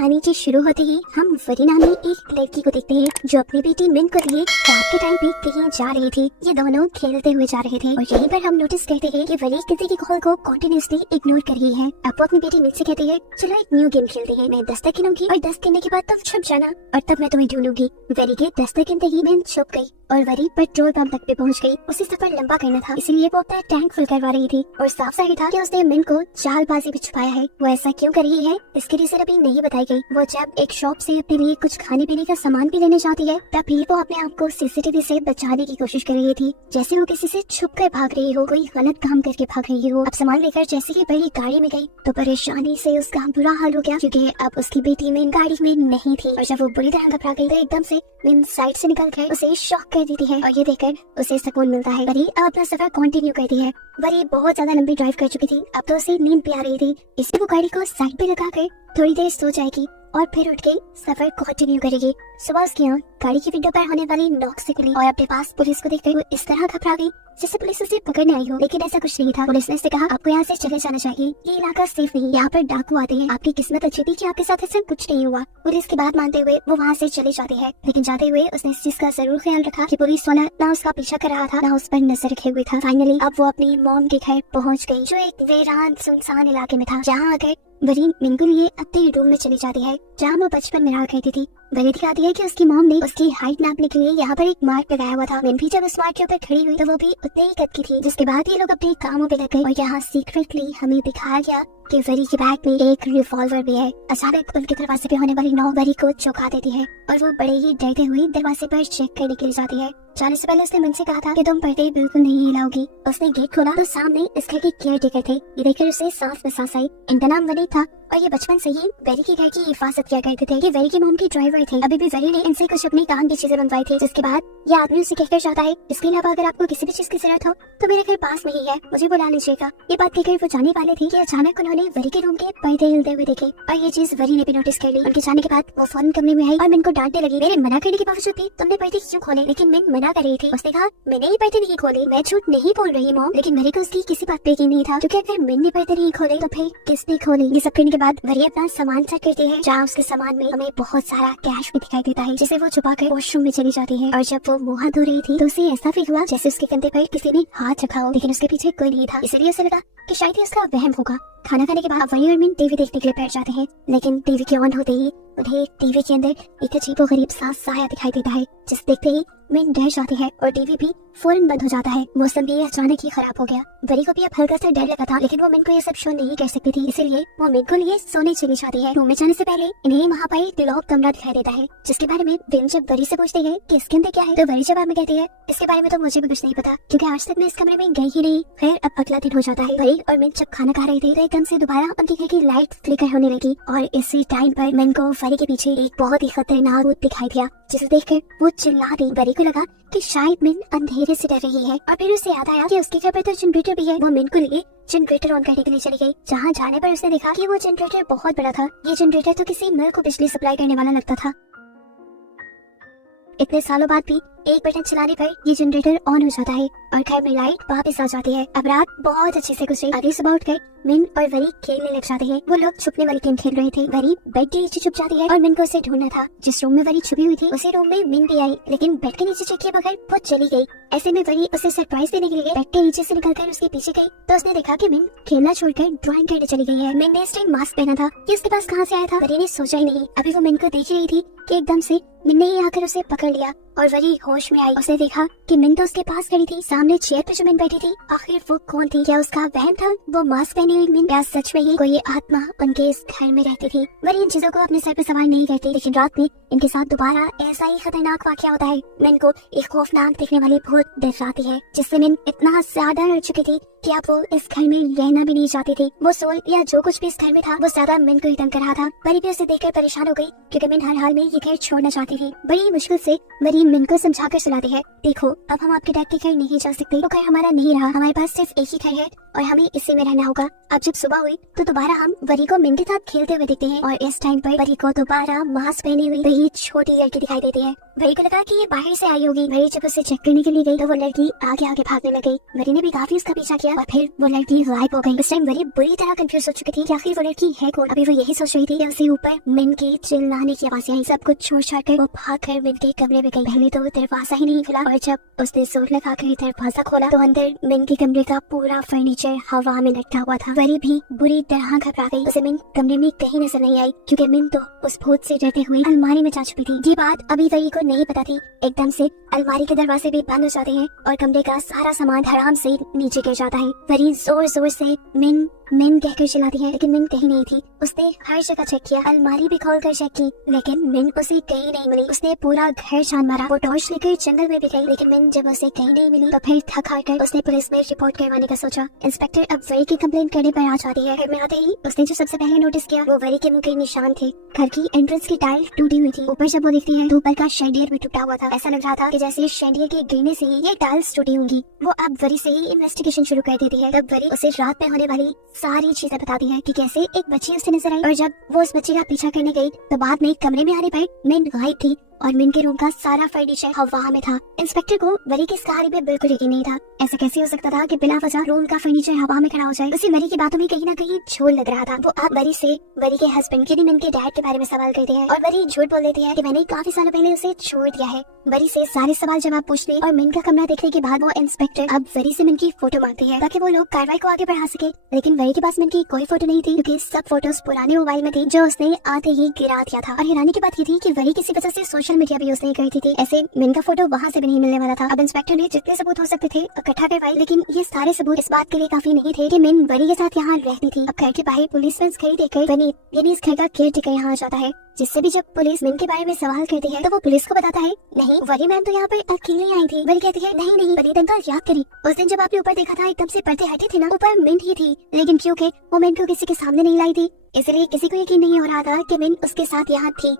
कहानी की शुरू होते ही हम वरी नाम की एक लड़की को देखते हैं जो अपनी बेटी मिन को लिए रात के टाइम पे कहीं जा रही थी। ये दोनों खेलते हुए जा रहे थे और यहीं पर हम नोटिस करते हैं कि वरी किसी की कॉल को कंटिन्यूअसली इग्नोर कर रही है। अब वो अपनी बेटी मिन से कहती है चलो एक न्यू गेम खेलते हैं, मैं 10 तक गिनूंगी और 10 गिनने के बाद तुम छुप जाना और तब मैं तुम्हें ढूंढूंगी। वरी के 10 तक गिनते ही मिन छुप गई और वरी पेट्रोल पंप तक पे पहुंच गई। उसे सफर लंबा करना था, इसीलिए वो अपना टैंक फुल करवा रही थी और साफ जाहिर था कि उसने मिन को चालबाजी में छुपाया है। वो ऐसा क्यों कर रही है इसकी रीजन अभी नहीं बताई गई। वो जब एक शॉप से अपने लिए कुछ खाने पीने का सामान भी लेने जाती है तभी वो अपने आप को सीसीटीवी से बचाने की कोशिश कर रही थी, जैसे वो किसी से छुप कर भाग रही हो, कोई गलत काम करके भाग रही हो। अब सामान लेकर जैसे ही बड़ी गाड़ी में गई तो परेशानी से उसका बुरा हाल हो गया क्योंकि अब उसकी बेटी मिन गाड़ी में नहीं थी और जब वो बुरी तरह घबरा गई तो एकदम से मिन साइड से निकल कर उसे शॉक कर देती है और ये देखकर उसे सुकून मिलता है। वरी अब अपना सफर कंटिन्यू करती है। वरी बहुत ज्यादा लंबी ड्राइव कर चुकी थी, अब तो उसे नींद भी आ रही थी, इसलिए वो गाड़ी को साइड पे लगा कर थोड़ी देर सो जाएगी और फिर उठ के सफर कंटिन्यू करेगी। सुबह उसकी आँख गाड़ी की विंडो पर होने वाली नॉक से खुली और अपने पास पुलिस को देखकर वो इस तरह घबरा गई जैसे पुलिस उसे पकड़ने आई हो, लेकिन ऐसा कुछ नहीं था। पुलिस ने उससे कहा आपको यहाँ से चले जाना चाहिए, ये इलाका सेफ नहीं, यहाँ पर डाकू आते हैं, आपकी किस्मत अच्छी थी कि आपके साथ ऐसा कुछ नहीं हुआ। पुलिस की बात मानते हुए वो वहाँ से चली जाती है, लेकिन जाते हुए उसने इस चीज का जरूर ख्याल रखा कि पुलिस वाला ना उसका पीछा कर रहा था ना उस पर नजर रखे हुए था। फाइनली अब वो अपनी मॉम के घर पहुँच गयी जो एक वीरान सुनसान इलाके में था, जहाँ आकर वरी मिन के लिए अपने रूम में चली जाती है जहाँ वो बचपन में रहा करती थी। वरी दिखाती है कि उसकी मॉम ने उसकी हाइट नापने के लिए यहाँ पर एक मार्क लगाया हुआ था। मिन भी जब उस मार्क के ऊपर खड़ी हुई तो वो भी उतने ही कद की थी। जिसके बाद ये लोग अपने कामों पे लग गए और यहाँ सीक्रेटली हमें दिखाया गया कि वरी के बैग में एक रिवॉल्वर भी है। अचानक उनके दरवाजे पे होने वाली नॉक वरी को चौंका देती है और वो बड़े ही डरते हुए दरवाजे पर चेक करने के लिए जाती है। जाने से पहले उसने मुझसे कहा था कि तुम पर्दे बिल्कुल नहीं हिलाओगी। उसने गेट खोला तो सामने इस घर के केयर टेकर थे। ये देखकर उसे सांस में सांस आई। इनका नाम वनी था और ये बचपन से ही वेरी के घर की हिफाजत किया करते थे। ये वेरी की मॉम की ड्राइवर थे। अभी भी वेरी ने इनसे कुछ अपनी काम की चीजें बनवाई थी। जिसके बाद ये आदमी उसे कहकर जाता है इसके अलावा अगर आपको किसी भी चीज की जरूरत हो तो मेरे घर पास में ही है, मुझे बुला लीजिएगा। ये बात कहकर वो जाने वाले थे कि अचानक उन्होंने वेरी के रूम के पर्दे हिलते हुए देखे और ये चीज वरी ने भी नोटिस कर ली। उनके जाने के बाद वो फौरन कमरे में आई और मिन को डांटने लगी, मेरे मना करने के बावजूद भी तुमने पर्दे क्यों खोले? लेकिन मिन मना कर रही थी। उसने कहा मैंने ये पर्दे नहीं खोले, मैं झूठ नहीं बोल रही मॉम। लेकिन मेरे को उसकी किसी बात पे यकीन नहीं था क्योंकि अगर मिन ने पर्दे नहीं खोले तो फिर किसने खोले? ये सब करने के बाद वरी अपना सामान चेक करती है जहाँ उसके सामान में हमें बहुत सारा कैश भी दिखाई देता है जिसे वो छुपा कर वॉशरूम में चली जाती है। और जब वो मुँह हाथ धो रही थी तो उसे ऐसा फील हुआ जैसे उसके कंधे पर किसी ने हाथ रखा हो, लेकिन उसके पीछे कोई नहीं था, इसलिए उसे लगा कि शायद ये उसका वहम होगा। खाना खाने के बाद वही और मिन टीवी देखने के लिए बैठ जाते हैं, लेकिन टीवी के ऑन होते ही उन्हें टीवी के अंदर एक अजीब गरीब सा साया दिखाई देता है जिसे देखते ही मिन डर जाती है और टीवी भी फौरन बंद हो जाता है। मौसम भी अचानक ही खराब हो गया। वरी को भी अब हल्का सा डर लगा था, लेकिन वो मिन को ये सब शो नहीं कर सकती थी, इसीलिए वो मिन को लिए सोने चली जाती है। रूम में जाने से पहले इन्हें वहाँ पर एक लॉक कमरा दिखाई देता है जिसके बारे में मिन जब वरी से पूछती है कि इसके अंदर क्या है तो वरी जवाब में कहती है इसके बारे में तो मुझे भी कुछ नहीं पता क्योंकि आज तक मैं इस कमरे में गई ही नहीं। खैर अब अगला दिन हो जाता है। वरी और मिन जब खाना खा रहे थे तो एकदम से दोबारा उनके घर की लाइट फ्लिकर होने लगी और इसी टाइम पर मिन को वरी के पीछे एक बहुत ही खतरनाक भूत दिखाई दिया जिसे देखकर वो चिल्ला दी। वरी को लगा कि शायद मिन अंधेरे से डर रही है और फिर उसे याद आया कि उसके घर पर तो जनरेटर भी है। वो मिन को लिए जनरेटर ऑन करने के लिए चली गई, जहाँ जाने पर उसने देखा कि वो जनरेटर बहुत बड़ा था। ये जनरेटर तो किसी मिल को बिजली सप्लाई करने वाला लगता था। इतने सालों बाद भी एक बटन चलाने पर ये जनरेटर ऑन हो जाता है और घर में लाइट वापस आ जाती है। अब रात बहुत अच्छे से गुजरी। अगली सुबह उठकर मिन और वरी खेलने लग जाते हैं। वो लोग छुपने वाली गेम खेल रहे थे। वरी बेड के नीचे छुप जाती है और मिन को उसे ढूंढना था। जिस रूम में वरी छुपी हुई थी उसी रूम में मिन भी आई, लेकिन बेड के नीचे चेक किए बगैर वो चली गई। ऐसे में वरी उसे सरप्राइज देने के लिए बेड के नीचे से निकलकर उसके पीछे गई तो उसने देखा कि मिन खेलना छोड़कर ड्राइंग करने चली गई है। मिन ने इस टाइम मास्क पहना था, ये उसके पास कहाँ से आया था वरी ने सोचा ही नहीं। अभी वो मिन को देख रही थी कि एकदम से मिन ने ही आकर उसे पकड़ लिया और वरी होश में आई। उसने देखा कि मिन तो उसके पास खड़ी थी, सामने चेयर पे जो मिन बैठी थी आखिर वो कौन थी? क्या उसका वहम था वो मास्क पहनी हुई मिन? क्या सच में ही कोई आत्मा उनके इस घर में रहती थी? वरी इन चीजों को अपने सर पे सवार नहीं करती, लेकिन रात में इनके साथ दोबारा ऐसा ही खतरनाक वाकया होता है। मिन को एक खौफनाक दिखने वाली भूत डराती है जिससे मिन इतना ज्यादा डर चुकी थी कि अब वो इस घर में रहना भी नहीं चाहती थी। वो सोल या जो कुछ भी इस घर में था वो ज्यादा मिन को ही तंग कर रहा था। वरी भी उसे देखकर परेशान हो गई क्योंकि मिन हर हाल में ये घर छोड़ना चाहती थी। बड़ी मुश्किल से वरी मिन को समझाकर सुनाती है, देखो अब हम आपके डैड के घर नहीं जा सकते, वो घर हमारा नहीं रहा, हमारे पास सिर्फ एक ही घर है और हमें इसी में रहना होगा। अब जब सुबह हुई तो दोबारा हम वरी को मिन के साथ खेलते हुए देखते हैं और इस टाइम पर वरी को दोबारा मास्क पहनी हुई वही छोटी लड़की दिखाई देती है। वरी को लगा कि ये बाहर से आई होगी। वरी जब उसे चेक करने के लिए गई तो वो लड़की आगे आगे भागने लग गई। वरी ने भी काफी उसका पीछा किया और फिर वो लड़की गायब हो गई। उस टाइम वरी बुरी तरह कंफ्यूज हो चुकी थी कि आखिर वो लड़की है कौन। अभी वो यही सोच रही थी कि उसे ऊपर मिन के चिल्लाने की आवाज़ आई। सब कुछ छोड़ छाड़ कर वो भाग कर मिन के कमरे में गई। पहले तो दरवाजा ही नहीं खुला और जब उसने जोर लगा कर दरवाजा खोला तो अंदर मिन के कमरे का पूरा फर्नीचर हवा में लटका हुआ था। वरी भी बुरी तरह घबरा गई। उसे मिन कमरे में कहीं नजर नहीं आई क्योंकि मिन तो उस भूत से डरते हुए अलमारी में जा छुपी थी। ये बात अभी वरी को नहीं पता थी। एकदम से अलमारी के दरवाजे भी बंद हो जाते हैं और कमरे का सारा सामान हराम से नीचे गिर जाता है। वरी जोर जोर से मिन मिन कहकर चिल्लाती है लेकिन मिन कहीं नहीं थी। उसने हर जगह चेक किया, अलमारी भी खोल कर चेक की लेकिन मिन उसे कहीं नहीं मिली। उसने पूरा घर छान मारा, वो टॉर्च लेकर जंगल में भी गई लेकिन मिन जब उसे कहीं नहीं मिली तो फिर थक हार कर उसने पुलिस में रिपोर्ट करवाने का सोचा। इंस्पेक्टर अब वरी की कंप्लेन करने पर आ जाती है। घर में आते ही उसने जो सबसे पहले नोटिस किया वो वरी के मुंह के निशान थे। घर की एंट्रेंस की टाइल टूटी हुई थी। ऊपर जब वो देखती है तो ऊपर का शेडियर भी टूटा हुआ था। ऐसा लग रहा था कि जैसे शेडियर के गिरने से ही ये टाइल्स टूटी होंगी। वो अब वरी से ही इन्वेस्टिगेशन शुरू कर देती है। तब वरी उसे रात में होने वाली सारी चीजें बताती है कि कैसे एक बच्ची उसे नजर आई और जब वो उस बच्ची का पीछा करने गई तो बाद में कमरे में आने पर मिन गायब थी और मिन के रूम का सारा फर्नीचर हवा में था। इंस्पेक्टर को वरी की इस कहानी पे बिल्कुल यकीन नहीं था। ऐसा कैसे हो सकता था कि बिना वजह रूम का फर्नीचर हवा में खड़ा हो जाए। उसे वरी की बातों में कहीं ना कहीं झोल लग रहा था। वो अब वरी से वरी के हस्बैंड यानी मिन के डैड के बारे में सवाल करती है और वरी झूठ बोल देती है कि मैंने काफी सालों पहले उसे छोड़ दिया है। वरी से सारे सवाल जवाब पूछने और मिन का कमरा देखने के बाद वो इंस्पेक्टर अब वरी से मिन की फोटो मांगती है ताकि वो लोग कार्रवाई को आगे बढ़ा सके। लेकिन वरी के पास मिन की कोई फोटो नहीं थी क्योंकि सब फोटोज पुराने मोबाइल में थी जो उसने आते ही गिरा दिया था। और हैरानी की बात ये थी कि वरी किसी वजह से सोशल मीडिया भी यूज नहीं करती थी। ऐसे मिन का फोटो वहाँ से भी नहीं मिलने वाला था। अब इंस्पेक्टर ने जितने सबूत हो सकते थे इकट्ठा करवाए लेकिन ये सारे सबूत इस बात के लिए काफी नहीं थे कि मिन वरी के साथ यहाँ रहती थी। अब घर के बाहर पुलिस में खड़ी देखकर वनी यानी इस घर का केयर टेकर यहाँ आ जाता है जिससे भी जब पुलिस मिन के बारे में सवाल करती है तो वो पुलिस को बताता है नहीं वरी मैम तो यहाँ पर अकेले आई थी। वरी कहती है नहीं नहीं वनीत अंकल याद करी उस दिन जब आपने ऊपर देखा था एकदम से पर्दे हटे थे ना, ऊपर मिन ही थी लेकिन क्योंकि वो मिन को किसी के सामने नहीं लाई थी इसलिए किसी को यकीन नहीं हो रहा था कि मिन उसके साथ यहाँ थी।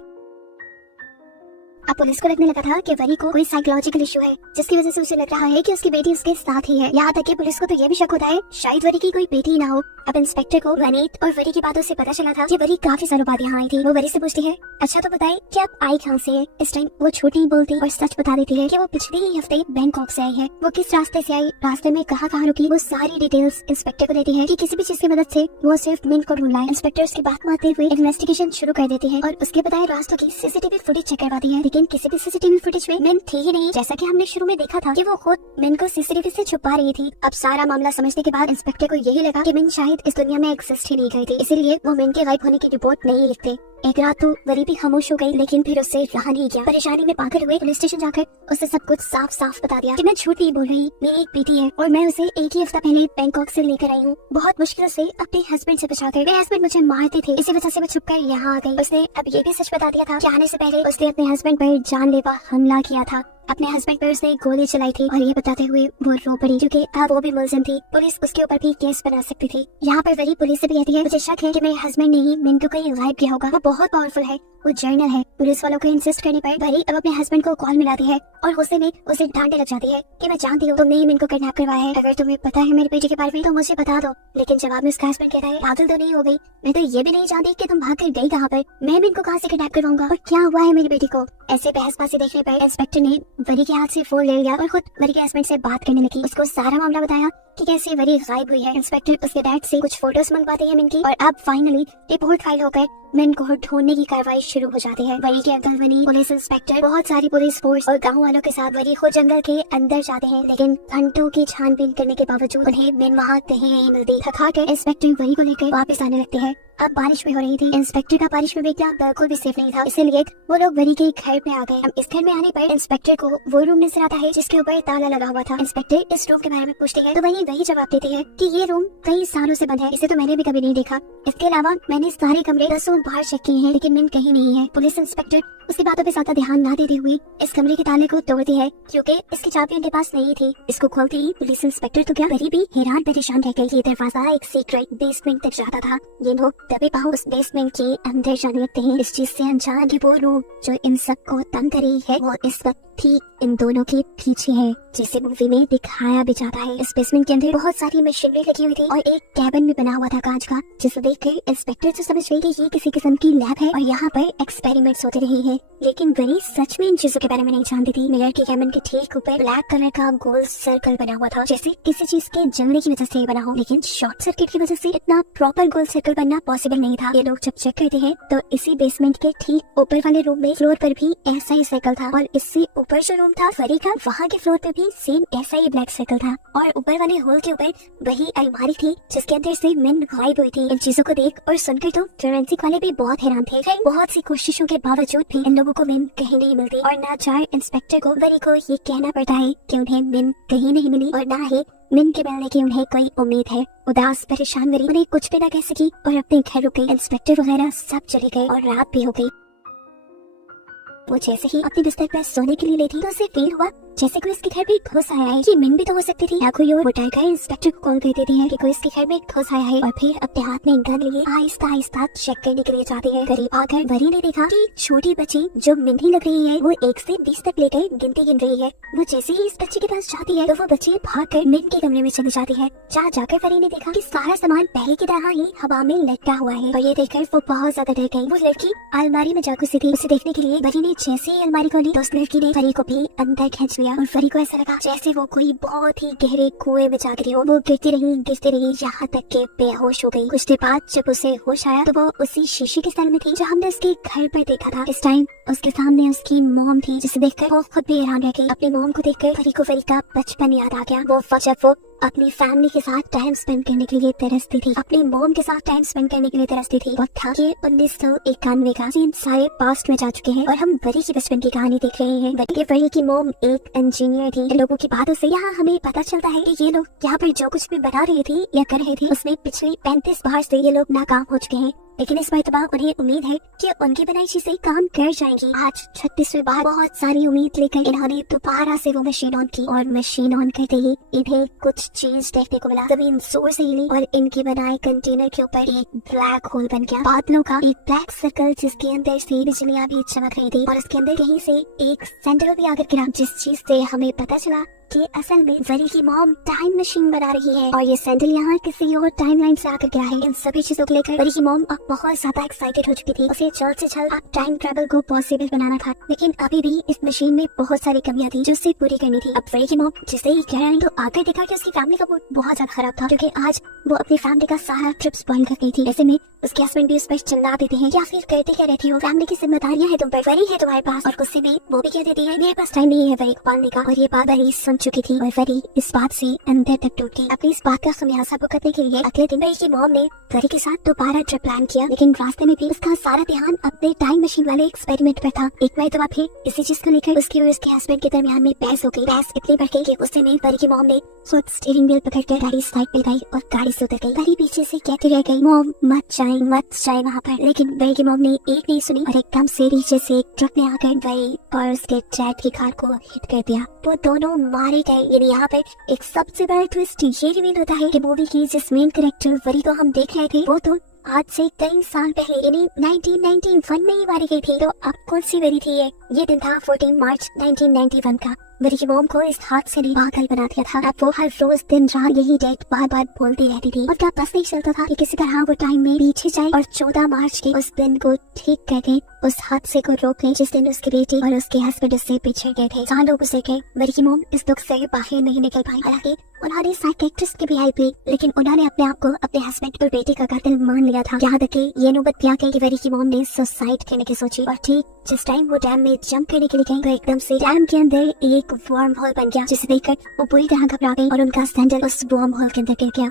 अब पुलिस को लगने लगा था कि वरी को कोई साइकोलॉजिकल इशू है जिसकी वजह से उसे लग रहा है कि उसकी बेटी उसके साथ ही है। यहाँ तक कि पुलिस को तो ये भी शक होता है शायद वरी की कोई बेटी ना हो। अब इंस्पेक्टर को वनीत और वरी की बातों से पता चला था कि वरी काफी सालों बाद यहाँ आई थी। वो वरी से पूछती है अच्छा तो बताए कि आप आई कहाँ से है। इस टाइम वो झूठ नहीं बोलती और सच बता देती है कि वो पिछले ही हफ्ते बैंकॉक से आई है। वो किस रास्ते से आई, रास्ते में कहाँ रुकी, वो सारी डिटेल्स इंस्पेक्टर को देती है कि किसी भी चीज की मदद से वो सिर्फ मिन को ढूंढ लाए। इंस्पेक्टर उसकी बात मानते हुए इन्वेस्टिगेशन शुरू कर देती है और उसके बताए रास्तों की सीसीटीवी फुटेज चेक करवाती है लेकिन किसी भी सीसीटीवी फुटेज में मिन थी ही नहीं। जैसा कि हमने शुरू में देखा था कि वो खुद मिन को सीसीटीवी से छुपा रही थी। अब सारा मामला समझने के बाद इंस्पेक्टर को यही लगा कि मिन शायद इस दुनिया में एग्जिस्ट ही नहीं करती, इसीलिए वो मिन के गायब होने की रिपोर्ट नहीं लिखते। एक रात तो वरी भी खामोश हो गई लेकिन फिर उससे रहा नहीं गया। परेशानी में पागल हुए पुलिस स्टेशन जाकर उससे सब कुछ साफ साफ बता दिया कि मैं झूठ नहीं बोल रही, मेरी एक बेटी है और मैं उसे एक ही हफ्ता पहले बैंकॉक से लेकर आई हूँ। बहुत मुश्किल से अपने हस्बैंड से बचाकर। मेरे हस्बैंड मुझे मारते थे, इसी वजह से मैं छुपकर यहाँ आ गई। उसने अब ये भी सच बता दिया था कि आने से पहले उसने अपने हस्बैंड पर जानलेवा हमला किया था। अपने हस्बैंड पर उसने गोली चलाई थी और ये बताते हुए वो रो पड़ी क्योंकि अब वो भी मुलजिम थी। पुलिस उसके ऊपर भी केस बना सकती थी। यहाँ पर वरी पुलिस से भी कहती है मुझे शक है कि मेरे हस्बैंड ने ही मिन को कहीं गायब किया होगा। वो बहुत पावरफुल है, वो जर्नल है। पुलिस वालों को इंसिस्ट करने पर वरी अब अपने हस्बैंड को कॉल मिलाती है और गुस्से में उसे डांटने लग जाती है कि मैं जानती हूँ तुमने ही मिन को किडनैप करवाया है। अगर तुम्हें पता है मेरी बेटी के बारे में तो मुझे बता दो। लेकिन जवाब में उसका हस्बैंड कहता है पागल तो नहीं हो गई, मैं तो ये भी नहीं जानती कि तुम भाग कर गई कहाँ पर। मैं मिन को कहाँ से किडनैप करवाऊंगा और क्या हुआ है मेरी बेटी को। ऐसे बहसबाजी देखने पर इंस्पेक्टर ने वरी के हाथ से फोन ले लिया और खुद वरी के हस्बैंड से बात करने लगी। उसको सारा मामला बताया कि कैसे वरी गायब हुई है। इंस्पेक्टर उसके डैड से कुछ फोटोज मंगवाते हैं मिन की और अब फाइनली रिपोर्ट फाइल होकर मिन को ढूंढने की कार्रवाई शुरू हो जाती है। वरी के अंकल वनी, पुलिस इंस्पेक्टर, बहुत सारी पुलिस फोर्स और गाँव वालों के साथ वरी खुद जंगल के अंदर जाते हैं लेकिन घंटों की छानबीन करने के बावजूद उन्हें मिन वहाँ कहीं नहीं मिलती। थका कर इंस्पेक्टर वरी को लेकर वापस आने लगते हैं। अब बारिश भी हो रही थी। इंस्पेक्टर का बारिश में बेटा बिल्कुल भी सेफ नहीं था, इसलिए वो लोग वरी के घर में आ गए। अब इस घर में आने पर इंस्पेक्टर को वो रूम नजर आता है जिसके ऊपर ताला लगा हुआ था। इंस्पेक्टर इस रूम के बारे में पूछते हैं तो वही जवाब देती है कि ये रूम कई सालों से बंद है, इसे तो मैंने भी कभी नहीं देखा। इसके अलावा मैंने सारे कमरे 10 बार चेक किए हैं लेकिन मिन कहीं नहीं है। पुलिस इंस्पेक्टर उसकी बातों पे ज्यादा ध्यान न देते हुए इस कमरे के ताले को तोड़ती है क्योंकि इसकी चाबी उनके पास नहीं थी। इसको खोलते ही पुलिस इंस्पेक्टर तो क्या वरी भी हैरान परेशान रह गई। ये दरवाजा एक सीक्रेट बेसमेंट तक जाता था। ये लोग दबे पाँव उस बेसमेंट के अंदर जाने लगते हैं। इस चीज से अनजान कि वो रूह जो इन सबको तंग कर रही है वो इस वक्त ठीक इन दोनों के पीछे है, जिसे मूवी में दिखाया भी जाता है। इस बेसमेंट के अंदर बहुत सारी मशीनरी लगी हुई थी और एक कैबिन भी बना हुआ था कांच का, जिसे देखकर इंस्पेक्टर तो समझ गई कि ये किसी किस्म की लैब है और यहाँ पर एक्सपेरिमेंट्स होते रहे हैं। लेकिन वनी सच में इन चीजों के बारे में नहीं जानती थी। मिरर के कैबिन के ठीक ऊपर ब्लैक कलर का गोल सर्कल बना हुआ था, जैसे किसी चीज के जलने की वजह से बना हो। लेकिन शॉर्ट सर्किट की वजह से इतना प्रॉपर गोल सर्कल बनना पॉसिबल नहीं था। ये लोग जब चेक करते हैं तो इसी बेसमेंट के ठीक ऊपर वाले रूम में फ्लोर पर भी ऐसा ही सर्कल था और इससे ऊपर जो रूम था फरी का, वहाँ के फ्लोर पे भी सेम ऐसा ही ब्लैक सर्कल था और ऊपर वाले होल के ऊपर वही अलमारी थी जिसके अंदर से मिन गायब हुई थी। इन चीजों को देख और सुनकर तो फोरेंसिक वाले भी बहुत हैरान थे। फिर बहुत सी कोशिशों के बावजूद भी इन लोगों को मिन कहीं नहीं मिलती और नाचार इंस्पेक्टर को वरी को ये कहना पड़ता है कि उन्हें मिन कहीं नहीं मिली और ना ही मिन के मिलने की उन्हें कोई उम्मीद है। उदास परेशान वरी उन्हें कुछ भी न कह सकी और अपने घर रुक गई। इंस्पेक्टर वगैरह सब चले गए और रात भी हो गई। वो जैसे ही अपने बिस्तर पर सोने के लिए लेटी तो उसे फील हुआ जैसे कोई इसके घर में घुस आया है। ये मिन भी तो हो सकती थी। या कोई और उठाकर इंस्पेक्टर को कॉल कर देती है कि कोई इसके घर में घुस आया है और फिर अपने हाथ में गन लिए आहिस्ता आहिस्ता चेक करने के लिए जाती है। करीब आकर वरी ने देखा कि छोटी बच्ची जो मिन ही लग रही है वो 1 से 20 तक लेकर गिनती गिन रही है। वो जैसे ही इस बच्चे के पास जाती है तो वो बच्ची भागकर मिन के कमरे में चली जाती है। जहाँ जाकर वरी ने देखा कि सारा सामान पहले की तरह ही हवा में लटका हुआ है और ये देखकर वो बहुत ज्यादा डर गई। वो लड़की अलमारी में जा घुसी थी। उसे देखने के लिए वरी ने जैसे ही अलमारी खोली तो उस लड़की ने वरी को भी अंदर खींच लिया और वरी को ऐसा लगा जैसे वो कोई बहुत ही गहरे कुएं में जा गिरी हो। वो गिरती रही यहाँ तक के बेहोश हो गई। कुछ देर बाद जब उसे होश आया तो वो उसी शीशे के सेल में थी जो हमने उसके घर पर देखा था। इस टाइम उसके सामने उसकी मॉम थी, जिसे देखकर वो खुद भी हैरान रह गई। अपनी मॉम को देखकर वरी का बचपन याद आ गया। वो जब वो अपनी फैमिली के साथ टाइम स्पेंड करने के लिए तरसती थी, अपनी मॉम के साथ टाइम स्पेंड करने के लिए तरसती थी। वक्त था कि 1991 का सीन सारे पास्ट में जा चुके हैं और हम वरी की बचपन की कहानी देख रहे हैं। वरी की मॉम एक इंजीनियर थी। इन लोगों की बातों से यहाँ हमें पता चलता है कि ये लोग यहाँ पर जो कुछ भी बना रही थी या कर रहे थे उसमें पिछली 35 बार से ये लोग नाकाम हो चुके हैं। लेकिन इस मरतबा उन्हें उम्मीद है कि उनकी बनाई चीजें काम कर जाएंगी। आज 36वें बार बहुत सारी उम्मीद लेकर इन्होंने दोबारा से वो मशीन ऑन की और मशीन ऑन करते ही इन्हें कुछ चीज देखने को मिला। जमीन जोर से हिली और इनके बनाए कंटेनर के ऊपर एक ब्लैक होल बन गया, बादलों का एक ब्लैक सर्कल जिसके अंदर से बिजलियां भी चमक रही थी और उसके अंदर कहीं से एक सैंडल भी आकर गिरा, जिस चीज से हमें पता चला कि असल में वरी की मॉम टाइम मशीन बना रही है और ये सैंडल यहाँ किसी और टाइमलाइन से आकर गिरा है। इन सभी चीजों को लेकर वरी की मॉम अब बहुत ज्यादा एक्साइटेड हो चुकी थी। उसे जल्द से जल्द अब टाइम ट्रेवल को पॉसिबल बनाना था, लेकिन अभी भी इस मशीन में बहुत सारी कमियां थी जो उसे पूरी करनी थी। अब वरी की मॉम जिसे ही कह रही तो आकर देखा कि उसकी फैमिली का मूड बहुत ज्यादा खराब था, क्योंकि आज वो अपनी फैमिली का सारा ट्रिप स्पॉइल कर गई थी। ऐसे में उसके हस्बैंड भी उस पर चिल्ला देते हैं या फिर कहते क्या रहती हो, फैमिली की जिम्मेदारियां है तुम पर, वरी है तुम्हारे पास। और गुस्से में वो भी कह देती है मेरे पास टाइम नहीं है वरी को पालने का। और ये बात वरी सुन चुकी थी और वरी इस बात से अंदर तक टूट गई। अपनी इस बात का खमियाजा भुगतने के लिए अगले दिन वरी की मॉम ने वरी के साथ दोबारा ट्रिप प्लान किया, लेकिन रास्ते में भी उसका सारा ध्यान अपने टाइम मशीन वाले एक्सपेरिमेंट पर था। एक बार फिर इसी चीज को लेकर उसकी और उसके हस्बैंड के दरमियान में बहस हो गई। बहस इतनी बढ़ गई कि गुस्से में वरी की मॉम ने खुद स्टीयरिंग व्हील पकड़कर गाड़ी साइड पे लगाई और गाड़ी से उतर गई। वरी पीछे से कहती रह गई मॉम मत जाए वहाँ पर, लेकिन वरी की मॉम ने एक नहीं सुनी और एकदम से पीछे से एक ट्रक ने आकर वरी और उसके डैड की कार को हिट कर दिया। वो दोनों मारे गए। यानी यहाँ पर एक सबसे बड़ा ट्विस्ट ये रिवील होता है कि मूवी की जिस मेन कैरेक्टर वरी को हम देख रहे थे वो तो आज से कई साल पहले यानी 1991 में ही मारी गई थी। तो अब कौन सी वरी थी ये दिन था 14 मार्च 1991 का। वरी की मॉम को इस हादसे ने पागल बना दिया था। अब वो हर रोज दिन रात यही डेट बार बार बोलती रहती थी और क्या बस नहीं चलता था कि किसी तरह वो टाइम में पीछे जाए और 14 मार्च के उस दिन को ठीक करके उस हादसे को रोक ले जिस दिन उसकी बेटी और उसके हस्बैंड उससे पिछड़ गए थे। 4 लोग गुजर गए। वरी की मॉम इस दुख से बाहर नहीं निकल पाई। हालांकि उन्होंने साइकियाट्रिस्ट की भी हेल्प ली, लेकिन उन्होंने अपने आप को अपने हस्बैंड और बेटी का कातिल मान लिया था। यहाँ तक कि ये नौबत भी आ गई कि वरी की मॉम ने सुसाइड करने की सोची और ठीक जिस टाइम वो डैम में जंप करने के लिए गई तो एकदम से डैम के अंदर एक वर्म होल बन गया, जिसे देखकर वो पूरी तरह घबरा गई और उनका सैंडल उस वर्म होल के अंदर गिर गया,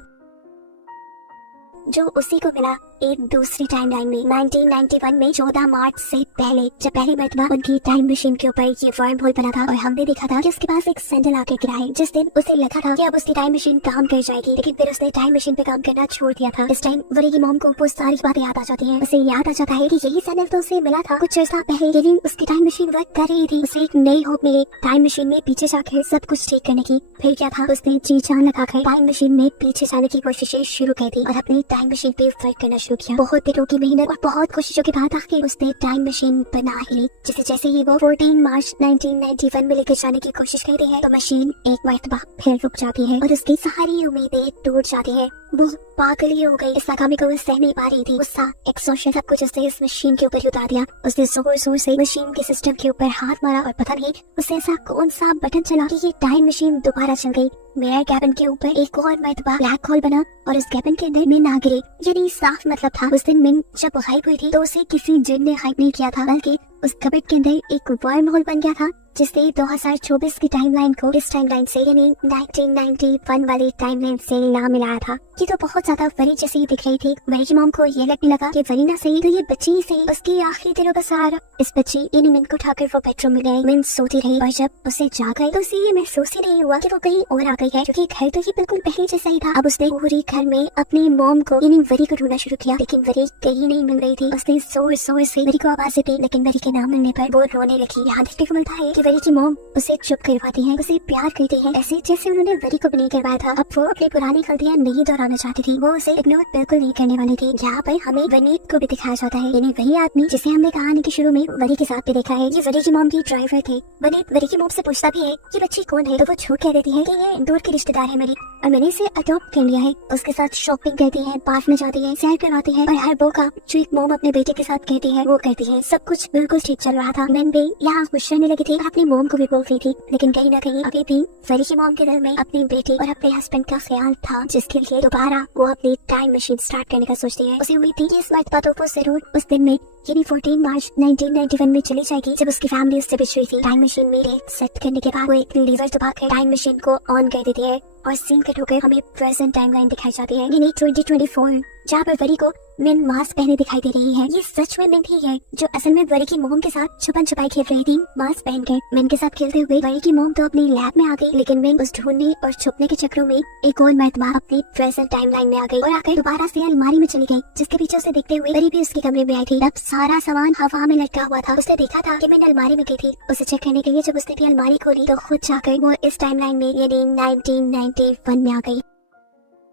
जो उसी को मिला एक दूसरी टाइमलाइन में 1991 में 14 मार्च से पहले, जब पहली मरतबा उनकी टाइम मशीन के ऊपर ये वर्म होल बना था और हमने देखा था कि उसके पास एक सैंडल आके गिरा है। जिस दिन उसे लगा था कि अब उसकी टाइम मशीन काम कर जाएगी, लेकिन फिर उसने टाइम मशीन पे काम करना छोड़ दिया था। इस टाइम वरी की मॉम को वो सारी बातें याद आ जाती हैं। उसे याद आ जाता है कि यही सैंडल तो उसे मिला था कुछ अर्सा पहले, लेकिन उसकी टाइम मशीन वर्क कर रही थी। उसे एक नई होप मिली टाइम मशीन में पीछे जाकर सब कुछ ठीक करने की। फिर क्या था, उसने जी जान लगाकर टाइम मशीन में पीछे जाने की कोशिशें शुरू की थी और अपनी टाइम मशीन पे वर्क करना शुरू किया। बहुत दिनों की मेहनत और बहुत कोशिशों के बाद आखिर उसने टाइम मशीन बना ही ली, जिसे जैसे ही वो 14 मार्च 1991 में लेकर जाने की कोशिश करती है तो मशीन एक मरतबा फिर रुक जाती है और उसकी सारी उम्मीदें टूट जाती है। वो पागल ही हो गई, इस नाकामी को वो सह नहीं पा रही थी। गुस्सा, एक्सॉशन, सब कुछ उसने इस मशीन के ऊपर ही उतार दिया। उसने जोर जोर से मशीन के सिस्टम के ऊपर हाथ मारा और पता नहीं उसे ऐसा कौन सा बटन चला कि ये टाइम मशीन दोबारा चल गई। मेयर कैबिन के ऊपर एक और मरतबा ब्लैक होल बना और उस कैबिन के अंदर मिन आ गिरी। यानी साफ मतलब था उस दिन मिन जब गायब हुई थी तो उसे किसी जिन ने गायब नहीं किया था, बल्कि उस कबर्ड के अंदर एक वर्म होल बन गया था जिससे 2024 की टाइमलाइन को इस टाइमलाइन से यानी 1991 वाली टाइमलाइन से नाम मिलाया था। ये तो बहुत ज्यादा वरी जैसी दिख रही थी। वरी की मॉम को ये लगने लगा कि वरी ना सही तो ये बच्ची ही सही उसकी आखिरी दिनों का सहारा। इस बच्ची यानी मिन को उठाकर वो बेडरूम में गई। मिन सोती रही और जब उसे जाग गई तो उसे ये महसूस ही नहीं हुआ कि वो कहीं और आ गई है, क्योंकि घर तो ये बिल्कुल पहले जैसा ही था। अब उसने पूरी घर में अपनी मॉम को यानी वरी को ढूंढना शुरू किया, लेकिन वरी कहीं नहीं मिल रही थी। उसने जोर जोर से वरी को आवाज दी, लेकिन वरी के नाम मिलने पर वो रोने लगी। यहाँ देखने को मिलता है कि वरी की मॉम उसे चुप करवाती है, उसे प्यार करती है, ऐसे जैसे उन्होंने वरी को भी नहीं करवाया था। अब वो अपनी पुरानी गलतियां नहीं दोहराना चाहती थी, वो उसे इग्नोर बिल्कुल नहीं करने वाली थी। यहाँ पर हमें वनीत को भी दिखाया जाता है, यानी वही आदमी जिसे हमने कहानी के शुरू में वरी के साथ भी देखा है। ये वरी की मॉम की ड्राइवर थे। वनीत वरी की मॉम से पूछता भी है कि बच्ची कौन है, तो वो झूठ कह देती है कि ये दूर की रिश्तेदार है मेरी और मैंने इसे अडॉप्ट कर लिया है। उसके साथ शॉपिंग करती है, पार्क में जाती है, सैर करवाती है और हर वो काम जो एक मॉम अपने बेटे के साथ कहती है वो करती है। सब कुछ बिल्कुल ठीक चल रहा था। मैन भी यहाँ खुश रहने लगी थी और अपनी मॉम को भी बोल रही थी, लेकिन कहीं ना कहीं अभी भी वरी की मॉम के दिल में अपनी बेटी और अपने हस्बैंड का ख्याल था, जिसके लिए दोबारा वो अपनी टाइम मशीन स्टार्ट करने का सोचती है। उसे उम्मीद थी कि इस मरतबा तो वो जरूर उस दिन में यानी 14 मार्च 1991 में चली जाएगी जब उसकी फैमिली उससे बिछड़ी थी। टाइम मशीन में सेट करने के बाद वो एक लीवर दबाकर टाइम मशीन को ऑन कर देती है और सीन कट होकर हमें प्रेजेंट टाइमलाइन दिखाई जाती है, यानी 2024, जहाँ पर वरी को मिन मास्क पहने दिखाई दे रही है। ये सच में मिन ही है जो असल में वरी की मोम के साथ छुपन छुपाई खेल रही थी मास्क पहनकर। मिन के साथ खेलते हुए वरी की मोम तो अपनी लैब में आ गई, लेकिन मिन उस ढूंढने और छुपने के चक्रों में एक और मरतबा अपनी प्रेजेंट टाइमलाइन में आ गई और आकर दोबारा से अलमारी में चली गई, जिसके पीछे उसे देखते हुए वरी भी उसके कमरे में आई थी। अब सारा सामान हवा में लटका हुआ था। उसने देखा था कि मिन अलमारी में गई थी। उसे चेक करने के लिए जब उसने भी अलमारी खोली तो खुद जाकर वो इस टाइमलाइन में यानी 1991 में आ गई।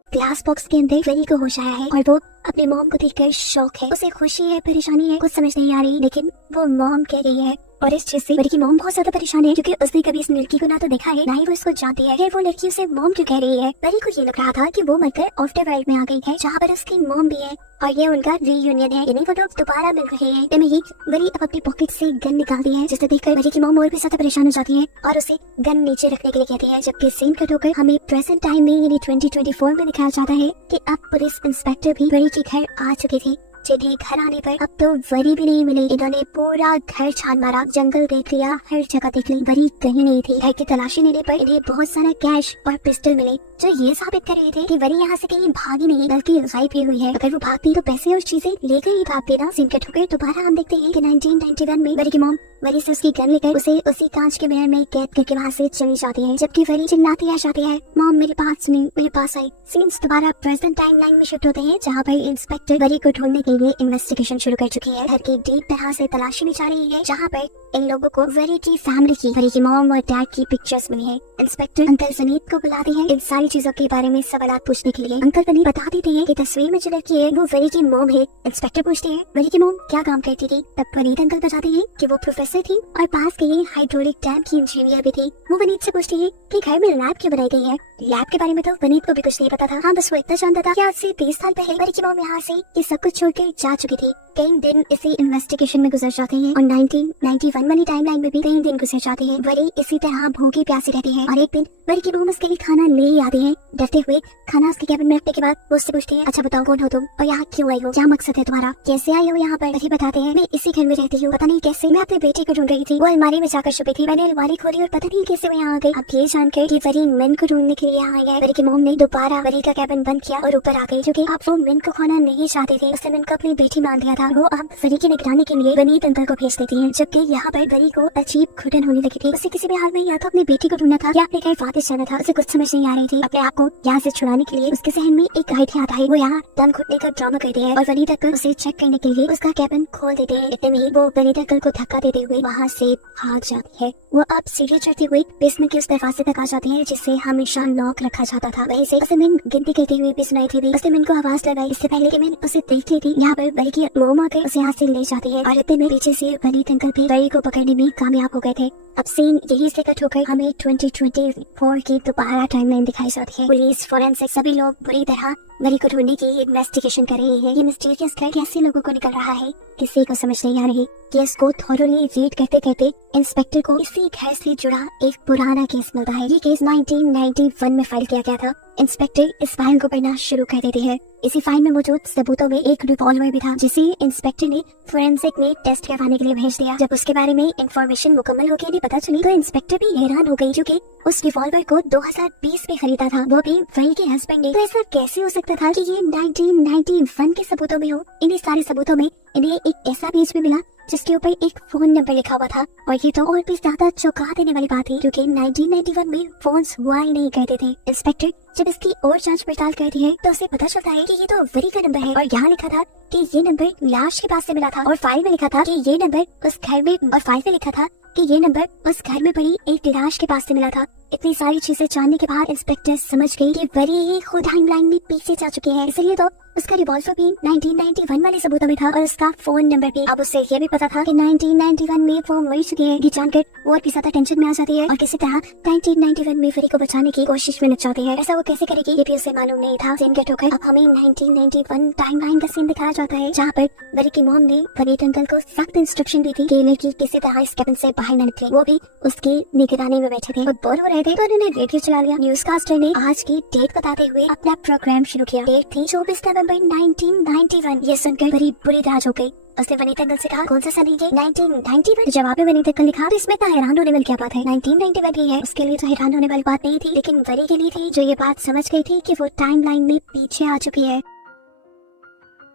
ग्लास बॉक्स के अंदर वरी को होश आया है और वो अपनी मॉम को देखकर शौक है। उसे खुशी है, परेशानी है, कुछ समझ नहीं आ रही, लेकिन वो मॉम कह रही है और इस चीज से वरी की मॉम बहुत ज्यादा परेशान है, क्योंकि उसने कभी इस लड़की को ना तो देखा है ना ही वो इसको जानती है। वो लड़की उसे मॉम क्यों कह रही है? वरी को ये लग रहा था कि वो मरकर आफ्टर वर्ल्ड में आ गई है, जहाँ पर उसकी मॉम भी है और ये उनका रीयूनियन है, यानी वो लोग दोबारा मिल रहे हैं। तभी ही वरी अब अपनी पॉकेट से गन निकालती है, जिसे देखकर वरी की मॉम और भी ज्यादा परेशान हो जाती है और उसे गन नीचे रखने के लिए कहती है। जबकि सीन कट होकर हमें प्रेजेंट टाइम में यानी 2024 में दिखाया जाता है कि अब पुलिस इंस्पेक्टर भी वरी के घर आ चुकी थी, जिन्हें घर आने पर अब तो वरी भी नहीं मिली। इन्होंने पूरा घर छान मारा, जंगल देख लिया, हर जगह देख ली, वरी कहीं नहीं थी। घर की तलाशी लेने पर इन्हें बहुत सारा कैश और पिस्टल मिले, जो ये साबित कर रहे थे कि वरी यहाँ से कहीं भागी नहीं बल्कि गायब भी हुई है। अगर वो भागती तो पैसे और चीजें लेकर ही भागती ना। सीन कट होकर दोबारा हम देखते हैं कि 1991 में वरी की मॉम वरी से उसकी गन लेकर उसे उसी कांच के मिरर में कैद करके वहाँ से चली जाती है, जबकि वरी चिल्लाती आ जाती है, मॉम मेरी बात सुनी, मेरे पास आई। सीन्स दोबारा प्रेजेंट टाइमलाइन में शिफ्ट होते हैं, जहाँ पर इंस्पेक्टर वरी को ढूंढने के लिए इन्वेस्टिगेशन शुरू कर चुकी है। घर की डीप तरह से तलाशी में जा रही है, जहाँ पर इन लोगों को वरी की फैमिली की, वरी की मॉम और डैड की पिक्चर्स मिली है। इंस्पेक्टर अंकल वनीत को बुलाते हैं इन सारी चीजों के बारे में सवाल पूछने के लिए। अंकल वनीत बता देते हैं कि तस्वीर में जो लड़की है वो वरी की मॉम है। इंस्पेक्टर पूछते हैं वरी की मॉम क्या काम करती थी? तब वनीत अंकल बताते हैं कि वो प्रोफेसर थी और पास के ही हाइड्रोलिक डैम की इंजीनियर भी थी। वो वनीत से पूछती है कि घर में लैब क्यों बनाई गई है? लैब के बारे में तो वनीत को भी कुछ नहीं पता था। हाँ, बस वो इतना जानता था कि आज से 20 साल पहले वरी की मॉम यहाँ से ये सब कुछ छोड़कर जा चुकी थी। कई दिन इसी इन्वेस्टिगेशन में गुजर जाते हैं और 1991 वाली टाइमलाइन में भी कई दिन गुजर जाते हैं। वरी इसी तरह भूखी प्यासी रहती है और एक दिन वरी की मॉम उसके लिए खाना ले आती है। डरते हुए खाना उसके कैबिन में रखने के बाद वो उससे पूछती है, अच्छा बताओ कौन हो तुम और यहाँ क्यों आई हो? क्या मकसद है तुम्हारा? कैसे आई हो यहाँ पर? वही बताते हैं, मैं इसी घर में रहती हूँ, पता नहीं कैसे मैं अपने बेटे को ढूंढ रही थी, वो अलमारी में जाकर छुपी थी, मैंने अलमारी खोली और पता नहीं कैसे वो यहाँ आ गई। अब ये जानकर कि वरी मिन को ढूंढने के लिए यहाँ आई है, वरी की मॉम ने दोबारा वरी का कैबिन बंद किया और ऊपर आ गई, क्योंकि अब वो मिन को खोना नहीं चाहते थे। उसने मिन को अपनी बेटी मान लिया था। वो अब वरी की निगरानी के लिए वनीत अंकल को भेज देती है, जबकि यहाँ पर वरी को अजीब घुटन होने लगी थी। उसे किसी भी हाल में या तो अपनी बेटी को ढूंढना था या अपने घर वापस जाना था। उसे कुछ समझ नहीं आ रही थी। अपने आप को यहाँ से छुड़ाने के लिए उसके जहन में एक आइडिया आता है। वो यहाँ दम घुटने का ड्रामा करते हैं और वनीत अंकल उसे चेक करने के लिए उसका कैबिन खोल देते हैं। इतने में ही वो वनीत अंकल को धक्का देते हुए वहाँ से भाग जाती है। वो अब सीढ़ी चढ़ते हुए बेसमेंट के उस दरवाजे तक आ जाती है जिसे हमेशा लॉक रखा जाता था। वहीं से असेमिन गिनती करते हुए भी सुनाई थी। असेमिन को आवाज लगाई इससे पहले कि मैंने उसे देख ली थी। यहाँ पर बड़ी की मोम आकर उसे हाथ से ले जाती है और इतने में पीछे से वनीत अंकल भी बड़ी को पकड़ने में कामयाब हो गए थे। अब सीन यही से कट होकर हमें 2024 की दोबारा टाइमलाइन दिखाई जाती है। पुलिस, फोरेंसिक सभी लोग बुरी तरह वरी को ढूंढने की इन्वेस्टिगेशन कर रहे हैं। ये मिस्टीरियस घर कैसे लोगों को निकल रहा है किसी को समझ नहीं आ रही। केस को थॉरोली रीड करते करते इंस्पेक्टर को इसी घर से जुड़ा एक पुराना केस मिलता है। ये केस 1991 में फाइल किया गया था। इंस्पेक्टर इस फाइल को पढ़ना शुरू कर देते हैं। इसी फाइल में मौजूद सबूतों में एक रिवॉल्वर भी था जिसे इंस्पेक्टर ने फोरेंसिक में टेस्ट करवाने के लिए भेज दिया। जब उसके बारे में इंफॉर्मेशन मुकम्मल होकर नहीं पता चली तो इंस्पेक्टर भी हैरान हो गई क्योंकि उस रिवॉल्वर को 2020 में खरीदा था, वो भी वही के हस्बैंड ने। तो ऐसा कैसे हो सकता था कि ये 1991 के सबूतों में हो। इन्हीं सारे सबूतों में इन्हें एक ऐसा पेज भी मिला जिसके ऊपर एक फोन नंबर लिखा हुआ था और ये तो और भी ज्यादा चौंका देने वाली बात थी क्योंकि 1991 में फोन्स हुआ ही नहीं करते थे। इंस्पेक्टर जब इसकी और जांच पड़ताल करती है तो उसे पता चलता है कि ये तो वरी का नंबर है और यहाँ लिखा था कि ये नंबर लाश के पास से मिला था और फाइल में लिखा था कि ये नंबर उस घर में और फाइल में लिखा था कि ये नंबर उस घर में पड़ी एक लाश के पास से मिला था। इतनी सारी चीजें जानने के बाद इंस्पेक्टर समझ गई कि वरी ही खुद टाइमलाइन में पीछे जा चुके हैं, इसलिए तो उसका रिवॉल्वर भी 1991 वाले सबूतों में था और उसका फोन नंबर भी। अब उसे ये भी पता था कि 1991 में वो मर चुके हैं। ये जानकर वो और भी ज्यादा टेंशन में आ जाती है और किसी तरह 1991 में वरी को बचाने की कोशिश में लग जाती है। ऐसा वो कैसे करेगी ये भी उसे मालूम नहीं था। सीन कट होकर अब हमें 1991 टाइमलाइन का सीन दिखाया जाता है जहाँ पर वरी की मॉम ने वनीत अंकल को सख्त इंस्ट्रक्शन दी थी कि लड़की किसी तरह इस कैबिन से बाहर न निकले। वो भी उसकी निगरानी में बैठे थे और बोर हो रहे थे तो उन्होंने रेडियो चला लिया। न्यूज़कास्टर ने आज की डेट बताते हुए अपना प्रोग्राम शुरू किया। डेट थी 24 नवंबर 1991। ये सुनकर बड़ी बुरी तरह हो गई। उसने वनीत अंकल से कहा कौन सा सन है ये 1991? जवाब में वनीत अंकल ने कहा तो इसमें तो हैरान होने वाली क्या बात है, 1991 ही है। उसके लिए तो हैरान होने वाली बात नहीं थी लेकिन वरी के लिए थी जो ये बात समझ गई थी कि वो टाइमलाइन में पीछे आ चुकी है।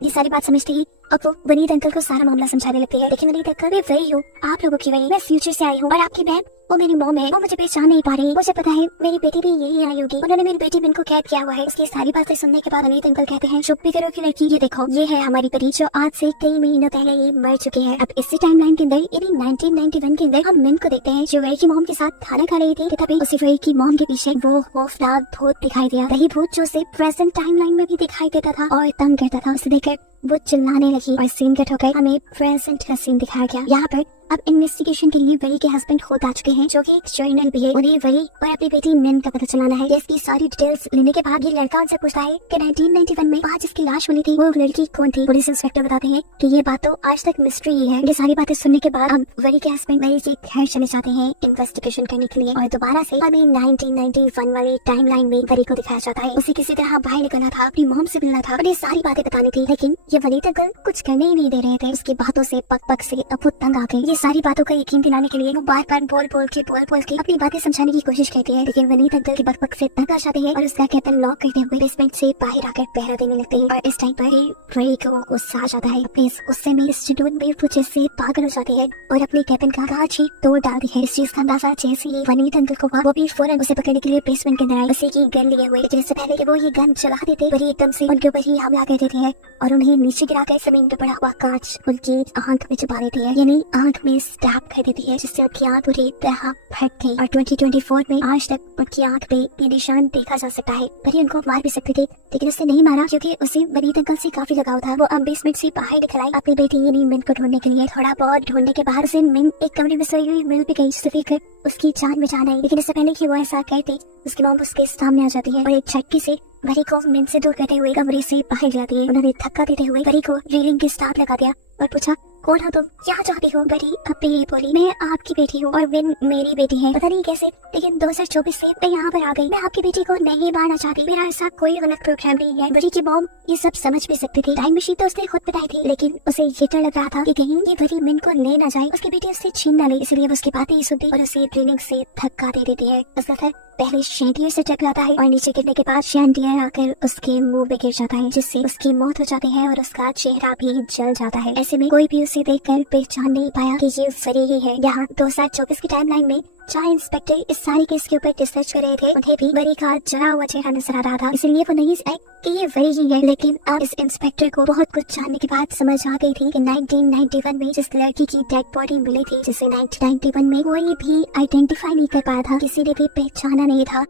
ये सारी बात समझती ही अब वो वनीत अंकल को सारा मामला समझाने लगती है। लेकिन वनीत अंकल मैं वही हूँ, आप लोगों की वही, मैं फ्यूचर से आई हूँ और आपकी बहन वो मेरी मॉम है, वो मुझे पहचान नहीं पा रही। मुझे पता है मेरी बेटी भी यही आई होगी, उन्होंने मेरी बेटी बिन को कैद किया हुआ है। इसकी सारी बातें सुनने के बाद वनीत अंकल कहते हैं चुप भी करो की लड़की, ये देखो ये है हमारी परी जो आज से कई महीनों पहले ये मर चुकी है। अब इसी टाइमलाइन के अंदर यानी 1991 के अंदर हम मिन को देखते हैं जो वही की मॉम के साथ खाना खा रही थी कि तभी उसी वही की मॉम के पीछे वो खौफनाक भूत दिखाई दिया। वही भूत जो उसे प्रेजेंट टाइमलाइन में भी दिखाई देता था और तंग करता था। उसे देखकर वो चिल्लाने लगी और सीन कट होकर हमें प्रेजेंट का सीन दिखाया गया। यहाँ पर अब इन्वेस्टिगेशन के लिए वरी के हस्बैंड खुद आ चुके हैं जो कि एक जर्नल भी है। उन्हें वरी और अपनी बेटी मिन का पता चलाना है। इसकी सारी डिटेल्स लेने के बाद ये लड़का उनसे पूछता है कि 1991 में वहाँ जिसकी लाश मिली थी वो लड़की कौन थी। पुलिस इंस्पेक्टर बताते हैं कि ये बात तो आज तक मिस्ट्री ही है। ये सारी बातें सुनने के बाद अब वरी के हस्बैंड वरी के घर चले जाते हैं इन्वेस्टिगेशन करने के लिए और दोबारा से हमें 1991 वाली टाइमलाइन में वरी को दिखाया जाता है। उसे किसी तरह बाहर निकलना था, अपनी मॉम से मिलना था, उन्हें सारी बातें बतानी थी लेकिन ये वनीत अंकल कुछ करने ही नहीं दे रहे थे। उसकी बातों से पक पक से अब वो तंग आ गई। ये सारी बातों का यकीन दिलाने के लिए वो बार बार बोल बोल के अपनी बातें समझाने की कोशिश करती है लेकिन वनीत अंकल की बक से तंग आ जाते हैं और उसका कैबिन लॉक करते हुए बेसमेंट से बाहर आकर पहरा देने लगते हैं। और इस टाइम पर ही वरी को गुस्सा आ जाता है। अपने इस गुस्से में स्टूडेंट में वजह से पागल हो जाती है और अपने कैबिन का कांच ही तोड़ डालती है। इस चीज का अंदाजा जैसे ही वनीत अंकल को हुआ वो भी फौरन उसे पकड़ने के लिए बेसमेंट के अंदर आए। उसे की गन लिए हुए जिससे पहले कि वो ये गन चला देते वरी एकदम से उनके ऊपर ही हमला कर देती है और उन्हें नीचे गिराकर जमीन पर पड़ा हुआ कांच उनकी आंख में छुपा देती है, यानी आंख में स्टैब कर देती है जिससे उनकी आंख पूरी तरह फट गई। और 2024 में आज तक उनकी आंख पे ये निशान देखा जा सकता है। वरी उनको मार भी सकती थी लेकिन उसने नहीं मारा क्योंकि उसे वनीत अंकल से काफी लगाव था। वो अब बेसमेंट से बाहर निकल आई अपनी बेटी यानी मिन को ढूंढने के लिए। थोड़ा बहुत ढूंढने के बाद उसे मिन एक कमरे में सोई हुई मिल भी गई जिसे देखकर उसकी जान में जान आई। लेकिन इससे पहले कि वो ऐसा कहती उसकी मॉम उसके सामने आ जाती है और एक झटके से वरी को मिन से दूर करते हुए कमरे से बाहर जाती है। उन्होंने धक्का देते हुए वरी को रेलिंग के स्टार लगा दिया और पूछा कौन हो तुम, यहाँ चाहती हो? वरी अब ये बोली मैं आपकी बेटी हूँ और विन मेरी बेटी है। पता नहीं कैसे लेकिन 2024 से मैं यहाँ पर आ गई। मैं आपकी बेटी को नहीं मारना चाहती, मेरा ऐसा कोई गलत प्रोग्राम नहीं है। वरी की मॉम ये सब समझ भी सकती थी। टाइम मशीन तो उसने खुद बताई थी लेकिन उसे ये डर लग रहा था कि कहीं ये वरी मिन को ले ना जाए, उसकी बेटी उससे छीन न ले, इसलिए वो उसकी बातें ही सुनती और उसे ट्रेनिंग से धक्का दे देती है। उसका सर पहले शैंडियर से टकराता है और नीचे गिरने के बाद शैंडियर आकर उसके मुंह पे गिर जाता है जिससे उसकी मौत हो जाती है और उसका चेहरा भी जल जाता है। ऐसे में कोई भी उसे देखकर पहचान नहीं पाया कि ये वरी ही है। यहाँ 2024 की टाइमलाइन में जहाँ इंस्पेक्टर इस सारे केस के ऊपर रिसर्च कर रहे थे, उन्हें भी वरी का जला हुआ चेहरा नजर आ रहा था, इसलिए वो नहीं आए कि ये वरी ही है। लेकिन अब इस इंस्पेक्टर को बहुत कुछ जानने के बाद समझ आ गई थी कि 1991 में जिस लड़की की डेड बॉडी मिली थी, जिसे 1991 में कोई भी आइडेंटिफाई नहीं कर पाया था, किसी ने भी पहचाना नहीं था,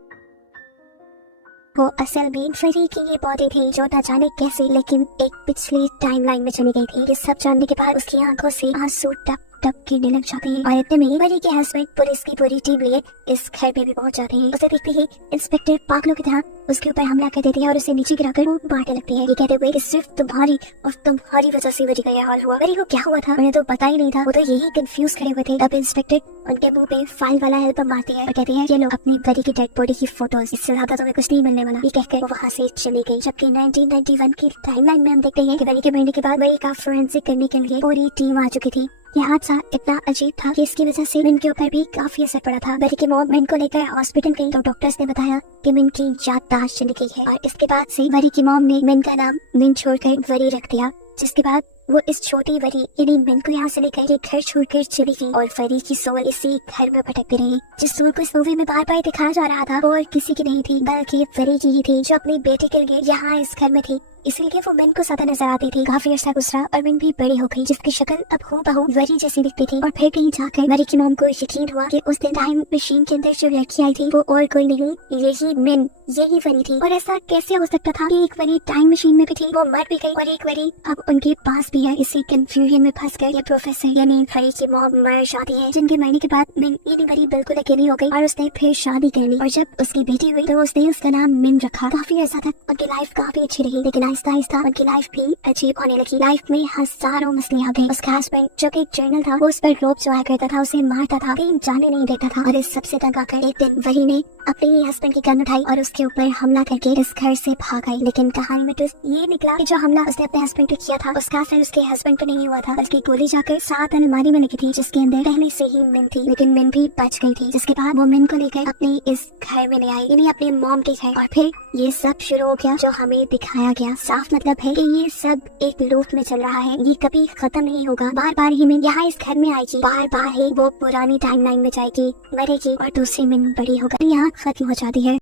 वो असल में वरी की ये बॉडी थी जो न जाने कैसे लेकिन एक पिछली टाइमलाइन में चली गई थी। ये सब जानने के बाद उसकी आंखों से आंसू टप टप गिरने लग जाते हैं और इतने में ही वरी के हस्बैंड पुलिस की पूरी टीम लिए इस घर पे भी पहुंच जाते हैं। उसे देखते ही इंस्पेक्टर पागलों की तरह उसके ऊपर हमला कर देती है और उसे नीचे गिराकर वो मारने लगती है, ये कहते हुए कि सिर्फ तुम्हारी और तुम्हारी वजह से वरी का यह हाल हुआ। वरी को क्या हुआ था उन्हें तो पता ही नहीं था, वो तो यही कंफ्यूज खड़े हुए थे। तब इंस्पेक्टर उनके मुंह पे फाइल वाला एल्बम मारती है और कहती है ये लो अपनी वरी की डेड बॉडी की फोटोज, इससे ज्यादा तुम्हें कुछ नहीं मिलने वाला। ये कहकर वो वहाँ से चली गई। जबकि 1991 की टाइमलाइन में हम देखते हैं कि वरी के मरने के बाद वरी का फोरेंसिक करने के लिए पूरी टीम आ चुकी थी। यह हादसा इतना अजीब था कि इसकी वजह से मिन के ऊपर भी काफी असर पड़ा था। वरी की मॉम मिन को लेकर हॉस्पिटल गई तो डॉक्टर्स ने बताया कि मिन की याददाश्त चली गई है और इसके बाद से वरी की मॉम ने मिन का नाम मिन छोड़कर वरी रख दिया, जिसके बाद वो इस छोटी वरी यानी मिन को यहाँ से लेकर घर छोड़कर चली गई और वरी की सोल इसी घर में भटकती रही। जिस सोल को इस मूवी में बार बार दिखाया जा रहा था वो और किसी की नहीं थी बल्कि वरी की ही थी, जो अपनी बेटी के लिए यहाँ इस घर में थी, इसलिए वो मिन को ज्यादा नजर आती थी। काफी अर्सा गुजरा और मिन भी बड़ी हो गई, जिसकी शक्ल अब हूबहू वरी जैसी दिखती थी। और फिर कहीं जाकर वरी की मॉम को यकीन हुआ कि उस दिन टाइम मशीन के अंदर जो लड़की आई थी वो और कोई नहीं, यही मिन, यही वरी थी। और ऐसा कैसे हो सकता था कि एक वरी टाइम मशीन में भी थी, वो मर भी गई और एक वरी अब उनके पास भी है। इसी कंफ्यूजन में फंसकर ये प्रोफेसर यानी वरी की मॉम मर जाती है, जिनके मरने के बाद मिन यानी वरी बिल्कुल अकेली हो गई और उसने फिर शादी कर ली। और जब उसकी बेटी हुई तो उसने उसका नाम मिन रखा। काफी अर्सा तक उनकी लाइफ काफी अच्छी रही, लेकिन आहिस्ता आहिस्ता उनकी लाइफ भी अजीब होने लगी। लाइफ में हजारों मसले आ गए। उसका हस्बैंड जो कि एक जर्नल था वो उस पर रोप चलाया करता था, उसे मारता था, कहीं जाने नहीं देता था। और इस सबसे तंग आकर एक दिन वरी ने अपने हस्बैंड की गन उठाई और उसके ऊपर हमला करके इस घर से भाग गई। लेकिन कहानी में ट्विस्ट ये निकला कि जो हमला उसने अपने हस्बैंड पे किया था उसका असर उसके हस्बैंड पे नहीं हुआ था, बल्कि गोली जाकर साथ अलमारी में लगी थी जिसके अंदर पहले से ही मिन थी। लेकिन मिन भी बच गई थी, जिसके बाद वो मिन को लेकर अपने इस घर में ले आई, यानी अपने मॉम के घर। और फिर ये सब शुरू हो गया जो हमें दिखाया गया। साफ मतलब है कि ये सब एक लूप में चल रहा है, ये कभी खत्म नहीं होगा। बार बार ही मिन यहाँ इस घर में आएगी, बार बार ही वो पुरानी टाइमलाइन में जाएगी, मरेगी और दूसरी मिन बड़ी होकर यहाँ खत्म हो जाती है।